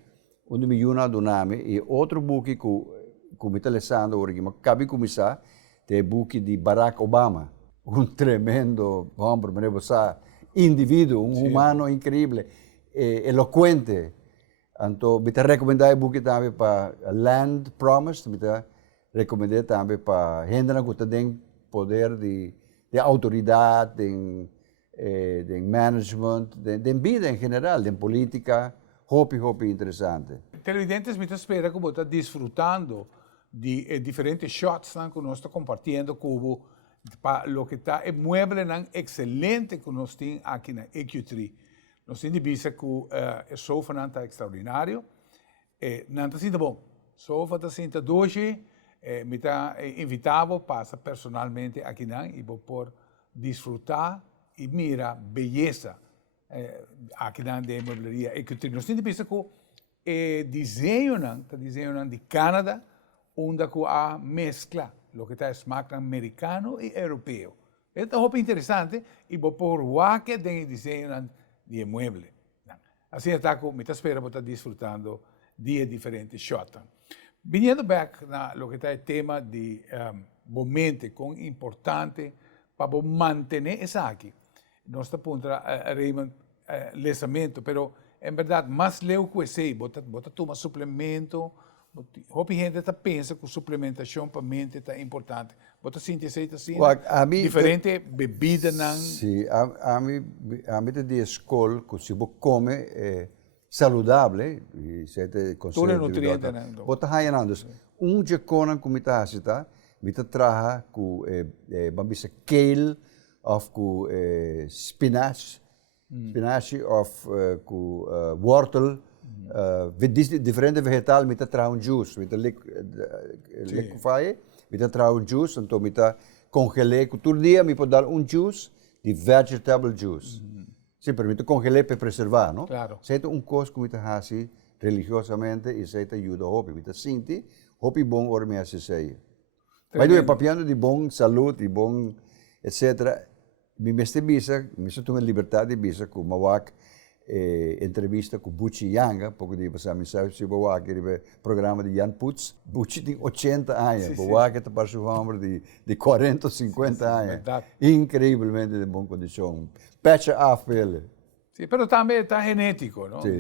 onde me yuna do nome, e outro book que me interessando, porque macabe começar, é book de Barack Obama, tremendo homem, indivíduo, humano incrível, eloquente. Então, me te recomendar o book também para Land Promise, me te recomendar também para gente que tem poder de autoridade, de management, de vida em geral, de política, hopi interessante. Televidentes, me espera como está desfrutando de diferentes shots que nós estamos compartilhando com para lo que está é mueble excelente que nós temos aqui na EQ3. Nós temos vista que o sofá está extraordinário, não está sendo bom. O sofá está sendo doce, me está invitado passa personalmente aqui e vou por desfrutar e mira beleza aqui na de muebleria EQ3. Nós temos vista que o desenho de Canadá, onde há mescla lo que está smack americano e europeu. Esto é muito interessante e vou por o que tem desenho de mueble. Assim está com me espera para desfrutando de diferentes shots. Vindo back na lo que está o tema de momento com importante para manter essa aqui. Nós está ponto Raymond lesamento, pero em verdade mais leu que sei, bota tomar suplemento. Hopi gente está pensa que suplementação para a mente está importante. Bota sintetizar assim, diferente bebida não. Sim, a mim de escola que se você come saudável e se te conselho de nutrientes não. Bota hayanando. Dia conan como está está, me traha com bambisa kale of com spinach of com wortel. Differente vegetal met trouwen juice, met liquefy, met trouwen juice, então met congelé, todo dia me pode dar juice de vegetable juice. Sim, permite congelar para preservar, não? Claro. Se é coisa que me faz religiosamente e se ajuda a hopi, me sinti, hopi bom orme a se sei. By the way, papiando de bom saúde, de bom, etc. Me meste bisa, me sinto uma liberdade de bisa, com mawak, entrevista com Bucci Yanga, pouco de passar mensagem, se eu aquele programa de Jan Putz, Bucci tem 80 anos, eu acho que está para o homem de 40 ou 50 anos, incrivelmente de boa condição, pecha a pele. Sim, mas também está genético, não? Sim,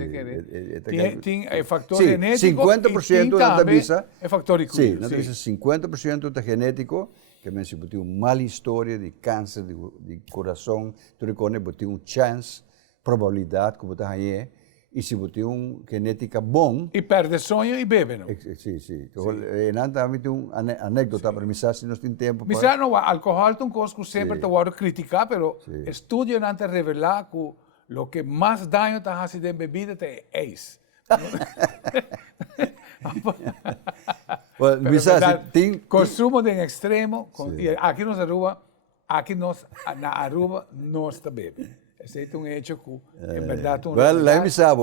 tem fator genético 50% da bisa é fator sim, 50% da genético, que me tem uma mala história de câncer de coração, tu reconhece que tem chance probabilidade que você tem e se você tem uma genética bom e perde sonho e bebe, não? Sim. E não também tem uma anedota para mim se nós temos tempo para misa não álcool é uma coisa que sempre te vou criticar, pero estudio não te revelar que o que mais dano está fazendo em bebida é ex. tem consumo de extremo aqui nos Aruba, na Aruba nós está bebendo. Esse é hecho que, em verdade,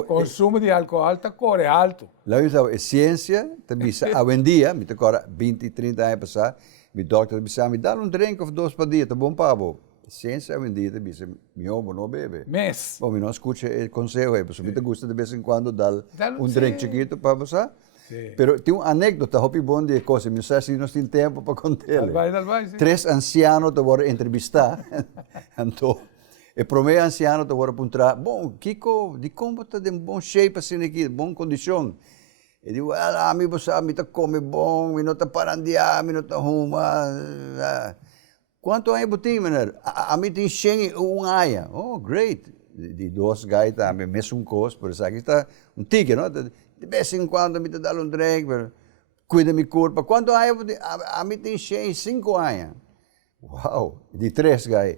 consumo de álcool está corre alto. Lá eu sabe, a ciência, também hoje em dia, me agora 20, 30 anos passar, meu doutor me dá drink ou 2 por dia, tá bom, Pablo? A ciência hoje em dia, meu homem não bebe. Mas? Bom, não escuta o conselho, me gosta de vez em quando dar drink chiquito para passar. Pero tem uma anedota, hopi bom de coisa, não sei se nós temos tempo para contar. Vai. 3 ancianos te vão entrevistar, então, e para o meu anciano, eu vou perguntar, bom, Kiko, de como está de bom shape assim aqui, de boa condição? E digo, me você me está come bom, me não está parandear, me não está ruma. Quanto aí botim, menino? A mim tem 100 aia. Oh, great. De 2 guys também, mesmo coisa, por isso aqui está tigre, não? De vez em quando me dá drink, cuida minha corpo. Quanto aia botim? A mim tem 5 aia. Uau, de 3 guys.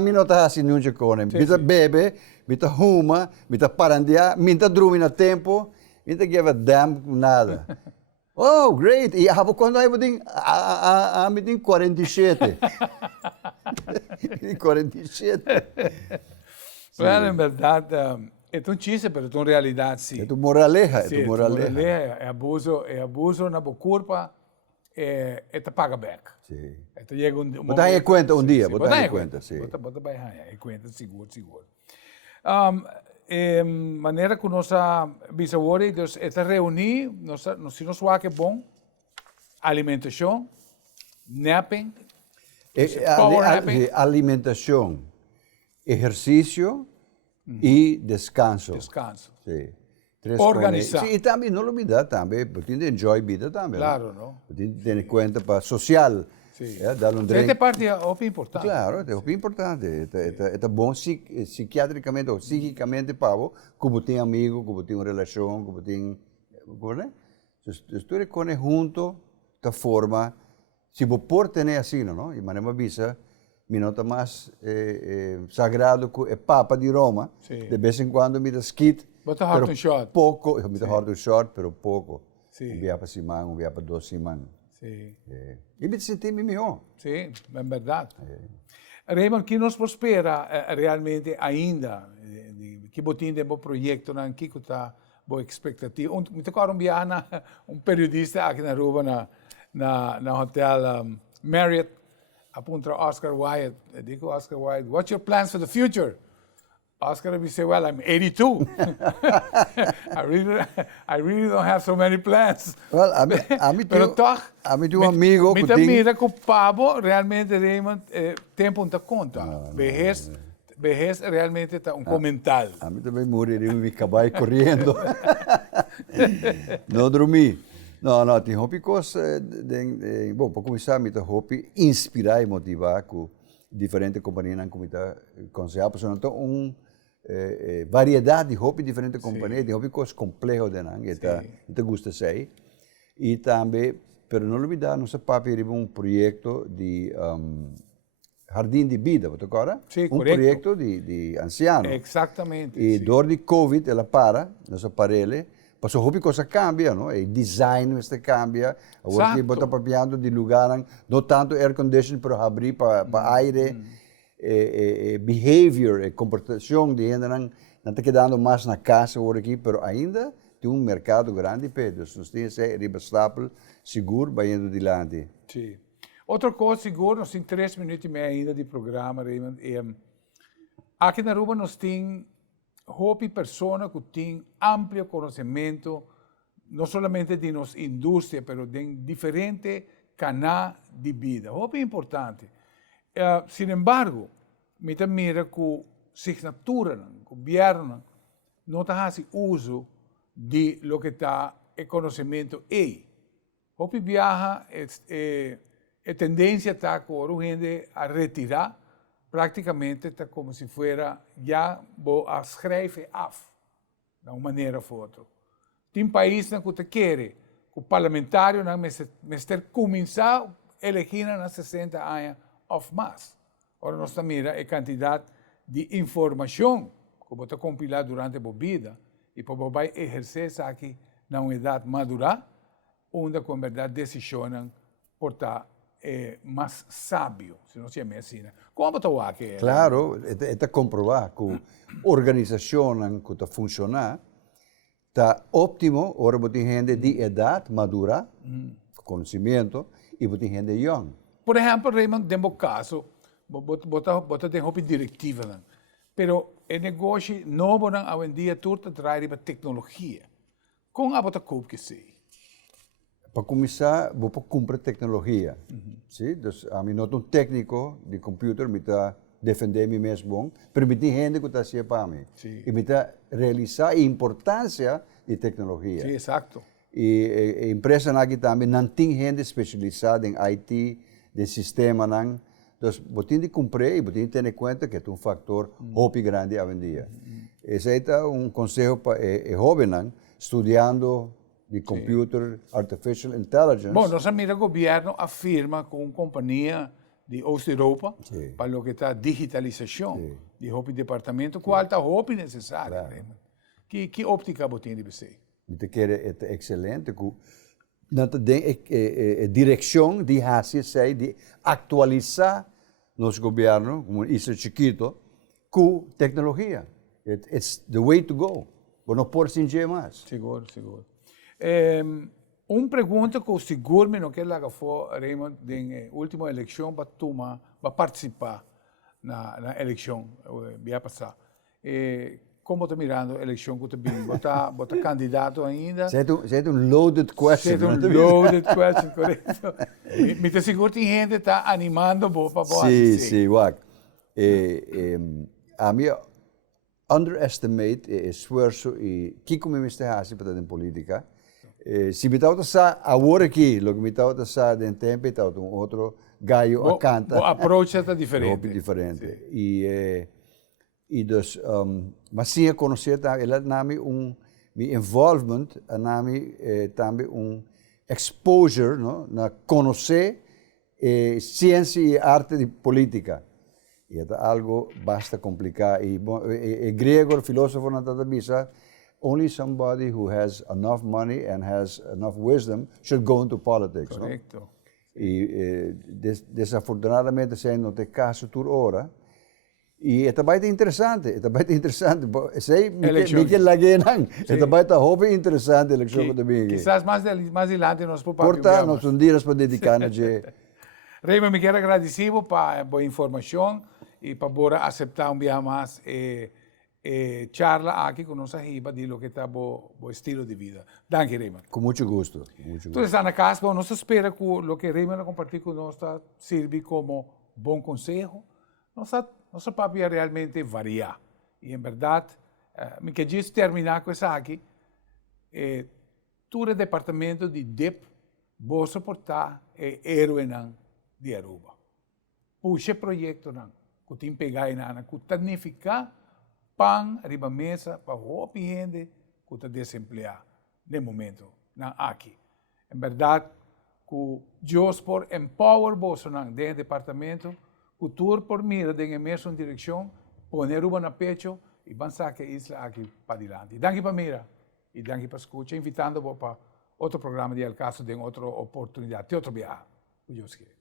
Mi não tá assim nunca com ele. Mita bebe, mita huma, mita parandia, mita dorme na tempo, mita give a damn nada. Oh, great! E quando aí me tem 47. 47. Well, en verdad, es un chiste, pero es una realidad, sí. É tu moraleja, Sí, é abuso na boa culpa, te paga back. Sim. Te chega Botar em conta um dia, botar em conta, sim. Bota em conta, seguro. Maneira que nossa bisavó, dus, esta reunir, se nos vai que bom, alimentação, napping, power napping. Alimentação, exercício e descanso. Descanso. Sim. Organizar. Sim, e também, não olvidar também, porque tem enjoy a vida também. Claro, não? Tem que ter conta para social. Sim. Dar um drink. Esta parte é importante. Claro, é muito importante. É bom psiquiatricamente ou psiquicamente para você, como tem amigo, como tem uma relação, como tem... Né? Estou com junto da forma, se você pode ter assim, não? E maneira visa, minuto mais sagrado que é Papa de Roma, de vez em quando me dá skit, Bota hard shot. pouco, me dá hard shot, pero pouco. Sim. Via para semana, via para 2 semanas. Sim. E me senti melhor. Sim, é verdade. Raymond, que nos prospera realmente ainda, que botin de bom projeto, que está boa expectativa. Me tocaram viajar periodista aqui na Aruba, na hotel Marriott, apunta Oscar Wilde. Eu digo, Oscar Wilde, what's your plans for the future? Oscar would say, well, I'm 82. I really don't have so many plans. Well, a mim Pero toch, tem um amigo que tem... mira que o pavo realmente, Raymond, tempo não conta. Vejez realmente está comentário. A mim também moriria me acabar correndo. Não dormi. Não, tem hobby coisa. Bom, para começar, me tem hobby inspirar e motivar com diferentes companhias como está aconselhado. Então, variedade de hobby diferentes companhias, de hobby coisas complexas de não, que gosta sei. E também, pero não olvidar, nosso papo é um projeto de Jardim de Vida, agora? Sim, projeto de ancianos. Exatamente. E dor de Covid, ela nosso aparelho, mas o hobby coisa cambia, não? O design este cambia, agora que bota papiando de lugar, não tanto air conditioning, para abrir para aire, behavior, comportação de gente, não está quedando mais na casa agora aqui, mas ainda tem mercado grande, Pedro. Nós temos que ser estável, seguro, vai indo adiante. Sim. Outra coisa, seguro, nós temos 3 minutos e meio ainda de programa, Raymond. Aqui na Aruba nós temos pessoas que têm amplo conhecimento, não somente de nossa indústria, mas de diferentes canais de vida. Hobby é importante. Sin embargo, me mira que a signatura, o governo, não está fazendo uso de lo que está o conhecimento aí. Hobby viaja, a tendência está agora a gente a retirar, praticamente está como se fuera já a escrever af, de uma maneira ou outra. Tem países que você quer que o parlamentário não começar a eleger nas 60 anos ou mais. Agora nós mira a quantidade de informação que você compilar durante a vida e para você exercer isso aqui na uma idade madura, onde com verdade decisões por estar mais sábio, se não se chama assim. Como está aqui? Claro, está comprovado que a organização que está funcionando está ótimo, agora você tem gente de idade madura, conhecimento, e você tem gente young. Por exemplo, Raymond, dentro do caso, você tem roupa diretiva, mas o negócio novo hoje em dia tudo traz para tecnologia. Como você cope que sei? Para começar, vou comprar tecnologia. Sim? Então, a mim não um técnico de computador me está defender mim mesmo, mas me tem gente que está assim para mim. E me está realizar a importância de tecnologia. Sim, exato. E a empresa aqui também não tem gente especializada em IT, de sistema, não. Então, você tem que cumprir e você tem que ter em conta que é um fator muito grande hoje em dia. Esse é um conselho para os jovens, estudando de computer, artificial intelligence. Bom, nossa mira, o governo afirma que uma companhia de Oost-Europa Sí. para lo que está digitalización Sí. de hopi departamento, qual está hopi necessário. Claro. Raymond. Que óptica você tem de você? Te quer é excelente. Dat de direção de hace sei de atualizar nosso governo, como isso chiquito, com tecnologia. It's the way to go. Não pode se mais. Seguro, seguro. Pergunta que o seguro me não quer lá que for, Raymond, na última eleição, para participar na eleição, vai passar. Como está mirando a eleição que está vindo? Você candidato ainda? Zet loaded question. Zet loaded question, correto. Me te seguro que gente está animando para Sim, Wak. A minha underestimate esforço e que como me está fazendo em política. Se me estava agora aqui, lo que me estava em tempo, estava outro gallo a canta. O approach está diferente. Diferente. E dus, mas sim, eu conhecia, ela nami meu involvement, nami também exposure, no, na conhecer ciência e arte de política. E é algo bastante complicado. E grego, o filósofo na tabisa, only somebody who has enough money and has enough wisdom should go into politics. Correcto. No? E desafortunadamente, se não tem caso por hora. E é bem interessante, sei, Miquel Laguenan, é bem hobby interessante a eleição que também. Quizás mais adiante nós podemos Porta, nós dias para dedicar a Raymond, me quero agradecer por a informação e para aceitar dia mais charla aqui com nossa riba de lo que está o estilo de vida. Danke, Raymond. Com muito gosto. Então, está na casa, nós espera que o que Raymond compartilhou conosco sirva como bom conselho. Nosso papel é realmente variar. E, em verdade, me quero terminar com isso aqui. Todo o departamento de DEP vai suportar o héroe de Aruba. Puxa projeto que tem pegar que tanificar pan arriba a mesa para o gente que está desempregado no momento aqui. Em verdade, que Deus por empower você dentro do departamento, cultura por mira de imerso em direção, poner Aruba na pecho e avançar que a isla aqui para adiante. Danke para mira e danke para escutar, invitando para outro programa de El Caso, de outra oportunidade, de outro viaje. Deus quer.